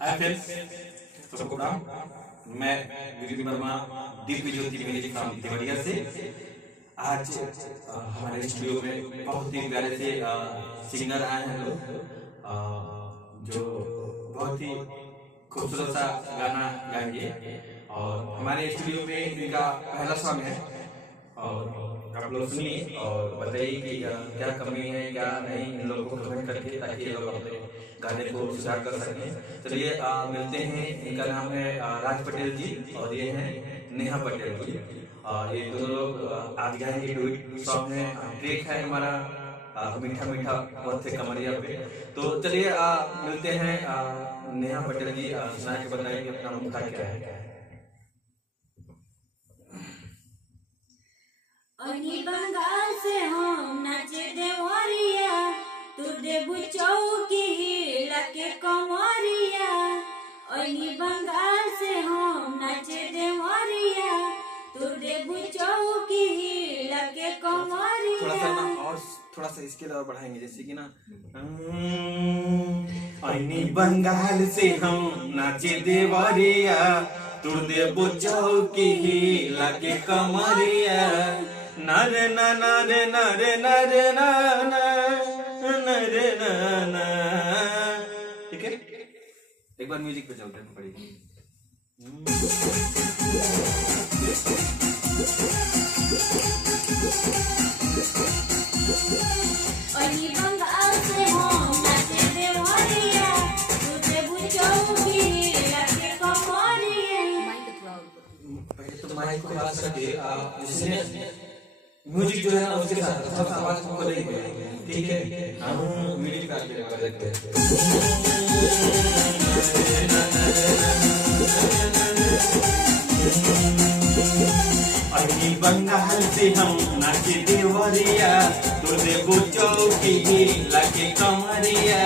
Hi friends, सबको प्रणाम। मैं गिरिधर वर्मा दिव्य ज्योति म्यूजिक फ्रॉम देवरिया से। आज हमारे स्टूडियो में बहुत ही प्यारे से सिंगर आए हैं लोग, जो बहुत ही खूबसूरत सा गाना गाएंगे। और हमारे स्टूडियो में इनका पहला सॉन्ग है और आप लोग सुनिए और बताइए कि क्या कमी है क्या नहीं, इन लोगों को कमेंट करके, ताकि ये लोग अपने गाने को सुधार कर सकें। चलिए मिलते हैं। इनका नाम है राज पटेल जी और ये हैं नेहा पटेल जी। ये दोनों लोग आज गाएंगे डुएट सॉन्ग है, ट्रैक है हमारा मीठा मीठा बहुत से कमरिया पे। तो चलिए मिलते हैं। नेहा पटेल जी सुना के बताएंगे अपना मुखा क्या है। अनी बंगाल से हम नाचे देवरिया, तू देबू चौकी हिला के कमरिया। अनी बंगाल से हम नाचे देवरिया, तू देबू चौकी हिला के कमरिया। थोड़ा सा ना और थोड़ा सा इसके और बढ़ाएंगे, जैसे कि ना अनी बंगाल से हम नाचे देवरिया, तू देबू चौकी हिला के कमरिया। नरे ना नरे नरे नरे ना नरे ना। ठीक है, एक बार म्यूजिक पे चलते हैं पड़ेगी। अनी बंगाल से हम नाचे देवरिया, तू देबू चौकी हिला के कमरिया। पहले तो माइक को पास करके जिसने म्यूजिक जो है ना उसके साथ थोड़ा सा आवाज को करेंगे। ठीक है, हम म्यूजिक का कर सकते हैं। अनी बंगाल से हम नाचे देवरिया, तू देबू चौकी हिला के कमरिया।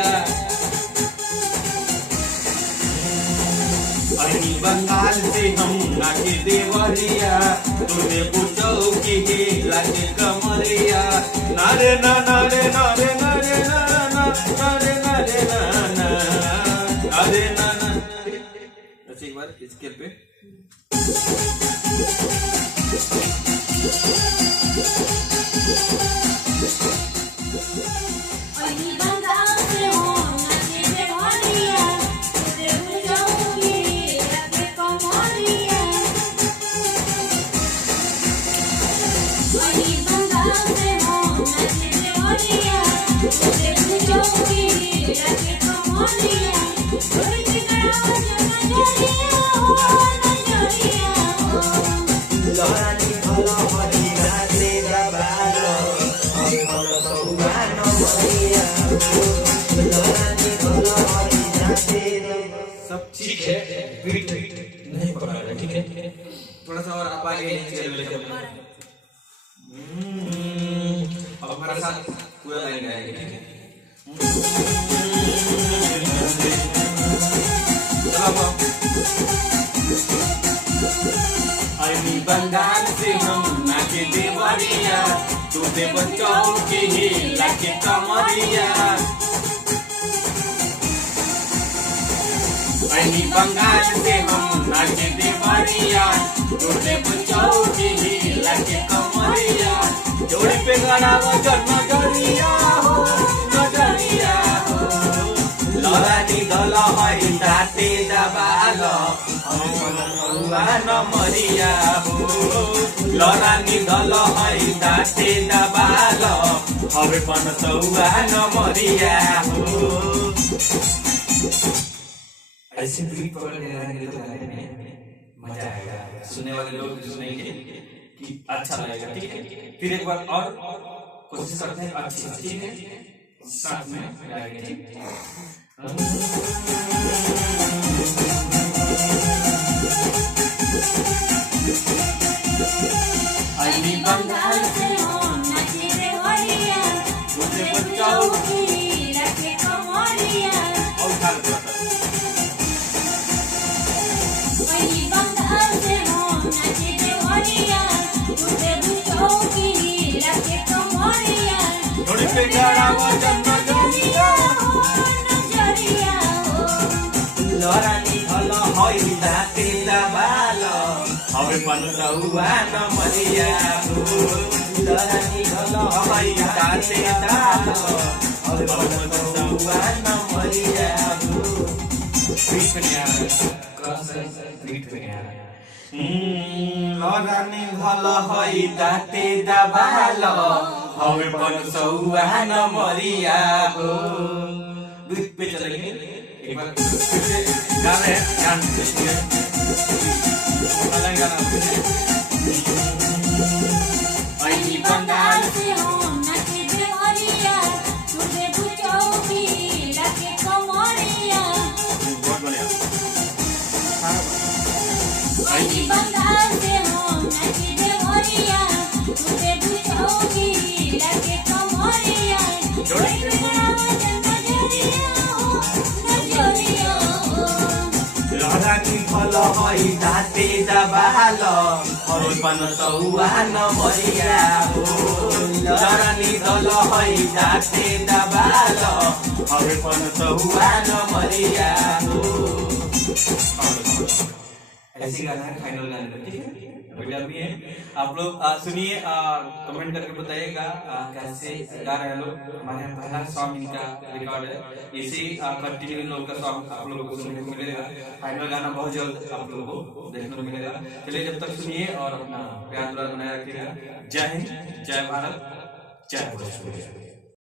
अनी बंगाल से हम नाचे देवरिया, तू देबू चौकी हिला के कमरिया। नारे ना नारे नारे नारे ना नारे नारे ना नारे ना ना। अच्छा, एक बार स्केल पे अनी बंगाल से हम नाचे देवरिया, तू देबू चौकी हिला के कमरिया। अनी बंगाल से हम नाचे देवरिया, तू देबू चौकी हिला के कमरिया। छोड़ के गया नजरिया हो, नजरिया हो। लहरानी भलो हरी राते दबालो अमल सौवानो भैया लहरानी भलो हरी राते सब ठीक है, बीट नहीं पकड़ रहा। ठीक है, थोड़ा सा और आप आगे चल लेते हैं। अब हमारे साथ पूरा लाइन गाएंगे। ठीक है, अनी बंगाल से हम नाचे देवरिया, तू देबू चौकी हिला के कमरिया। अनी बंगाल से हम नाचे देवरिया, तू देबू चौकी हिला के कमरिया। जोड़ी पे गाना वजन नजरिया हो, नजरिया हो। लहरानी दला हरी दाते दबालो नमरिया हो। लहरानी दल हरी दाते दबालो हवे पन सौवा नमरिया हो। ऐसे बीट पकड़ने रहेंगे तो गाने में मजा आएगा, सुनने वाले लोग सुनेंगे कि अच्छा लगेगा। ठीक है, फिर एक बार और कोशिश करते हैं अच्छी अच्छी है, साथ में गाएंगे। ठीक अनी बंगाल से हम नाचे देवरिया, तू देबू चौकी हिला के कमरिया। अनी बंगाल से हम नाचे देवरिया, तू देबू चौकी हिला के कमरिया। थोड़ी पे गाना वजन नजरिया हो, नजरिया हो। लरानी भल हई दाते दबाल हवे बनसौआ नमरिया हो लरानी भल हई दाते दबाल हवे बनसौआ नमरिया हो लरानी भल हई दाते दबाल हवे बनसौआ नमरिया हो बीच पे चलेंगे एक बार फिर से गा रहे हैं ध्यान से सुनिए गाना आई बंगाल से हो नचे देवरिया तुझे बुचौकी लगे कमरिया बहुत बढ़िया आई बंगाल से हो नचे देवरिया तुझे बुचौकी लगे कमरिया लरानी भल हई दाते दबाल हवे बनसौआ नमरिया हो लरानी भल हई दाते दबाल हवे बनसौआ नमरिया हो ऐसी गाना है फाइनल गाने में ठीक है बढ़िया भी है आप लोग सुनिए कमेंट करके बताइएगा कैसे गा रहे हैं लोग हमारे यहाँ पहला सॉन्ग इनका रिकॉर्ड है इसी कंटिन्यू इन लोगों का सॉन्ग आप लोगों को सुनने को मिलेगा फाइनल गाना बहुत जल्द आप लोगों को देखने को मिलेगा चलिए जब तक सुनिए और अपना प्यार दुलार बनाए रखिएगा जय हिंद जय भारत जय भोजपुरी।